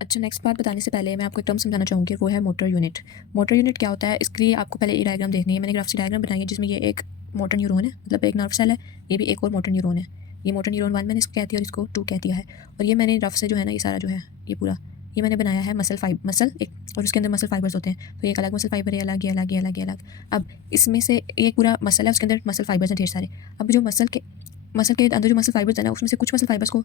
अच्छा, next part बताने से पहले मैं आपको एक टर्म समझाना चाहूँगी, वो है मोटर यूनिट। मोटर यूनिट क्या होता है, इसके लिए आपको पहले ये डायग्राम देखनी है। मैंने ग्राफ से डायग्राम बनाई है जिसमें ये एक मोटर न्यूरॉन है, मतलब एक नर्व सेल है, ये भी एक और मोटर न्यूरॉन है। ये मोटर न्यूरॉन 1 मैंने इसको कह दिया और इसको 2 कह दिया है। और ये मैंने रफ से जो है ना, ये सारा जो है ये पूरा ये मैंने बनाया है मसल एक, और उसके अंदर मसल फाइबर्स होते हैं। तो ये एक अलग मसल फाइबर है, अलग, ये अलग, ये अलग, ये अलग। अब इसमें से एक पूरा मसल है, उसके अंदर मसल फाइबर्स हैं ढेर सारे। अब जो मसल के अंदर जो मसल फाइबर्स है ना, उसमें से कुछ मसल फाइबर्स को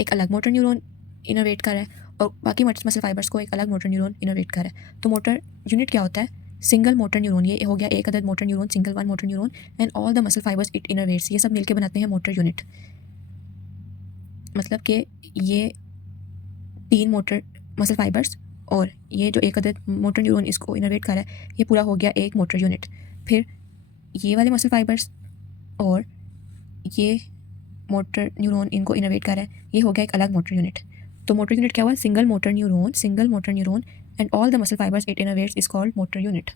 एक अलग मोटर न्यूरॉन इनर्वेट कर रहा है और बाकी मसल फाइबर्स को एक अलग मोटर न्यूरॉन इनर्वेट कर रहा है। तो मोटर यूनिट क्या होता है? Single motor neuron. ये हो गया एक अदद motor neuron, single one motor neuron, and all the muscle fibres it innervates. ये सब मिलकर बनाते हैं मोटर यूनिट। मतलब कि ये 3 मोटर मसल फाइबर्स और ये जो एक अदद मोटर न्यूरॉन इसको इनर्वेट कर रहा है, ये पूरा हो गया एक मोटर यूनिट। फिर ये वाले मसल फाइबर्स और ये मोटर न्यूरॉन इनको इनर्वेट कर रहा है, ये हो गया एक अलग मोटर यूनिट। तो मोटर यूनिट क्या हुआ? Single motor neuron and all the muscle fibres it innervates is called motor unit.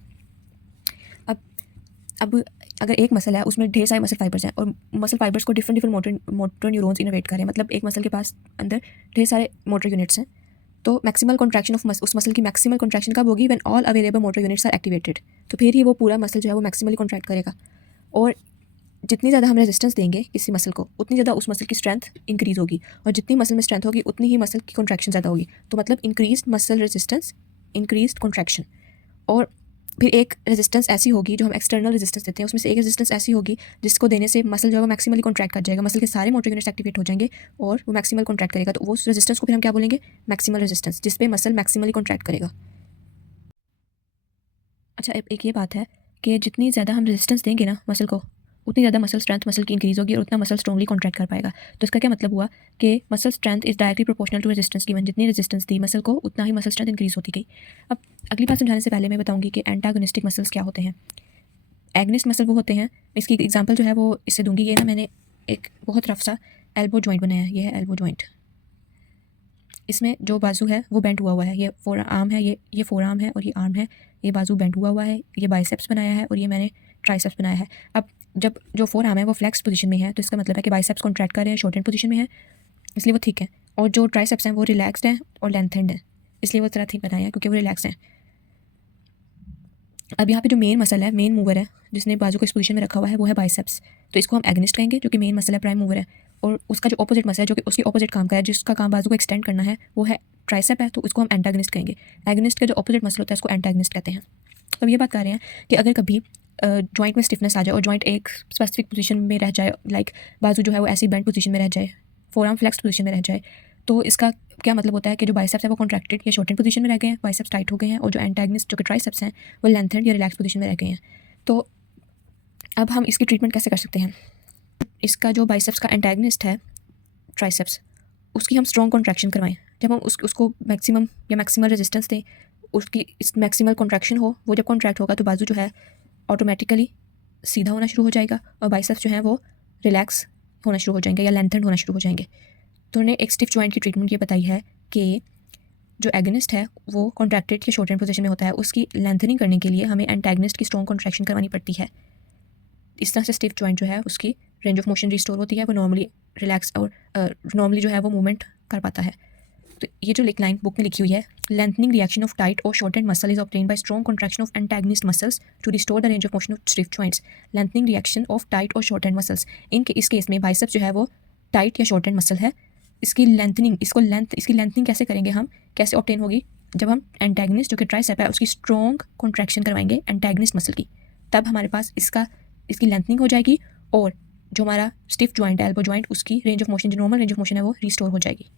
अब अगर एक मसल है उसमें ढेर सारे मसल फाइबर्स हैं और मसल फाइबर्स को डिफरेंट मोटर न्यूरॉन्स इनर्वेट कर रहे हैं, मतलब एक मसल के पास अंदर ढेर सारे मोटर यूनिट्स हैं। तो मैक्सिमल कॉन्ट्रैक्शन ऑफ उस मसल की मैक्सिमल कॉन्ट्रैक्शन कब होगी? When all available motor units are activated. तो फिर ही वो पूरा मसल जो है वो मैक्सिमली कॉन्ट्रैक्ट करेगा। और जितनी ज़्यादा हम रेजिस्टेंस देंगे किसी मसल को, उतनी ज़्यादा उस मसल की स्ट्रेंथ इंक्रीज़ होगी, और जितनी मसल में स्ट्रेंथ होगी उतनी ही मसल की कॉन्ट्रैक्शन ज़्यादा होगी। तो मतलब increase muscle resistance, increase contraction. और फिर एक रेजिस्टेंस ऐसी होगी जो हम एक्सटर्नल रेजिस्टेंस देते हैं, उसमें से एक रेजिस्टेंस ऐसी होगी जिसको देने से मसल जो है वो मैक्सिमली कॉन्ट्रैक्ट कर जाएगा, मसल के सारे मोटर यूनिट्स एक्टिवेट हो जाएंगे और वो मैक्सिमल कॉन्ट्रैक्ट करेगा। तो वो रेजिस्टेंस को फिर हम क्या बोलेंगे? मैक्सिमल रेजिस्टेंस, जिस पे मसल मैक्सिमली कॉन्ट्रैक्ट करेगा। अच्छा, एक ये बात है कि जितनी ज़्यादा हम रेजिस्टेंस देंगे ना मसल को, उतनी ज़्यादा मसल स्ट्रेंथ मसल की इंक्रीज़ होगी और उतना मसल स्ट्रॉन्गली कॉन्ट्रैक्ट कर पाएगा। तो इसका क्या मतलब हुआ कि muscle strength is directly proportional to resistance given. जितनी रेजिस्टेंस दी मसल को, उतना ही मसल स्ट्रेंथ इंक्रीज़ होती गई। अब अगली बात समझाने से पहले मैं बताऊंगी कि एंटागोनिस्टिक मसल्स क्या होते हैं। एगनिस्ट मसल वो होते हैं, इसकी एग्जाम्पल जो है वो इससे दूंगी। ये ना मैंने एक बहुत रफ सा एल्बो जॉइंट बनाया है, ये है एल्बो जॉइंट। इसमें जो बाजू है वो बेंट हुआ है, ये फोर आर्म है, ये फोर आर्म है और ये आर्म है। ये बाजू बेंट हुआ है, ये बाइसेप्स बनाया है और ये मैंने ट्राइसेप्स बनाया है। अब जब जो फोर आर्म है वो फ्लेक्स पोजीशन में है, तो इसका मतलब है कि बाइसेप्स कॉन्ट्रैक्ट कर रहे हैं, शॉर्टेंड पोजीशन में है, इसलिए वो थिक है। और जो ट्राइसेप्स हैं वो रिलैक्सड हैं और लेंथेंड है, इसलिए वो तरह थिक बनाए हैं क्योंकि वो रिलैक्स हैं। अब यहाँ पे जो मेन मसल है, मेन मूवर है, जिसने बाजू को इस पोजीशन में रखा हुआ है, वो है बाइसेप्स। तो इसको हम एगनिस्ट कहेंगे जो कि मेन मसल है, प्राइम मूवर है। और उसका जो ऑपोजिट मसल है जो कि उसकी ऑपोजिट काम का है, जिसका काम बाजू को एक्सटेंड करना है, वो है ट्राइसेप है, तो उसको हम एंटागनिस्ट कहेंगे। एगनिस्ट का जो ऑपोजिट मसल होता है उसको एंटागनिस्ट कहते हैं। तो ये बात कर रहे हैं कि अगर कभी जॉइंट में स्टिफनेस आ जाए और जॉइंट एक स्पेसिफिक पोजीशन में रह जाए, लाइक बाजू जो है वो ऐसी बेंट पोजीशन में रह जाए, फोर आर्म फ्लेक्स पोजीशन में रह जाए, तो इसका क्या मतलब होता है कि जो बाइसेप्स है वो कॉन्ट्रैक्टेड या शॉर्टेंड पोजीशन में रह गए हैं, बाइसेप्स टाइट हो गए हैं, और जो एंटागनिस्ट जो कि ट्राइसेप्स हैं वो लेंथेंड या रिलैक्स पोजीशन में रह गए हैं। तो अब हम इसकी ट्रीटमेंट कैसे कर सकते हैं? इसका जो बाइसेप्स का एंटागनिस्ट है ट्राइसेप्स, उसकी हम स्ट्रॉन्ग कॉन्ट्रैक्शन करवाएं। जब हम उसको मैक्सिमम या मैक्सिमल रेजिस्टेंस दें, उसकी इस मैक्सिमल कॉन्ट्रैक्शन हो, वो जब कॉन्ट्रैक्ट होगा तो बाजू जो है ऑटोमेटिकली सीधा होना शुरू हो जाएगा और बाइसेप्स जो हैं वो रिलैक्स होना शुरू हो जाएंगे या लेंथेंड होना शुरू हो जाएंगे। तो उन्होंने एक स्टिफ जॉइंट की ट्रीटमेंट ये बताई है कि जो एगनिस्ट है वो कॉन्ट्रैक्टेड या शॉर्टेंड पोजीशन में होता है, उसकी लेंथनिंग करने के लिए हमें एंटागनिस्ट की स्ट्रॉन्ग कॉन्ट्रैक्शन करवानी पड़ती है। इस तरह से स्टिफ जॉइंट जो है उसकी रेंज ऑफ मोशन रिस्टोर होती है, वो नॉर्मली रिलैक्स और नॉर्मली जो है वो मूवमेंट कर पाता है। तो ये जो लाइन बुक में लिखी हुई है, लेंथनिंग रिएक्शन ऑफ टाइट और shortened muscle is obtained by strong contraction of antagonist muscles to restore the range of motion of stiff joints. Lengthening reaction of tight और शॉर्टेंड मसल्स, इस case में biceps जो है वो tight या shortened muscle है। इसकी लेंथनिंग कैसे करेंगे हम, कैसे ऑब्टेन होगी? जब हम एंटागनिस्ट जो कि ट्राइसेप है उसकी स्ट्रॉन्ग कॉन्ट्रैक्शन करवाएंगे एंटागनिस्ट मसल की, तब हमारे पास इसकी लेंथनिंग हो जाएगी और जो हमारा स्टिफ जॉइंट है एल्बो जॉइंट, उसकी रेंज ऑफ मोशन, जो नॉर्मल रेंज ऑफ मोशन है वो रिस्टोर हो जाएगी।